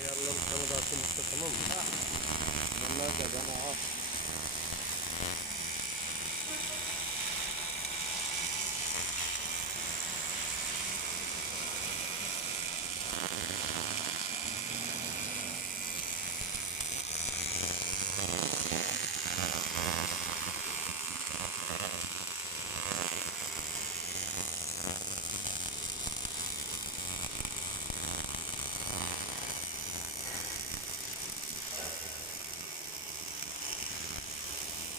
Ayarları sana da atayım usta, tamam mı? Bunlar da bana al.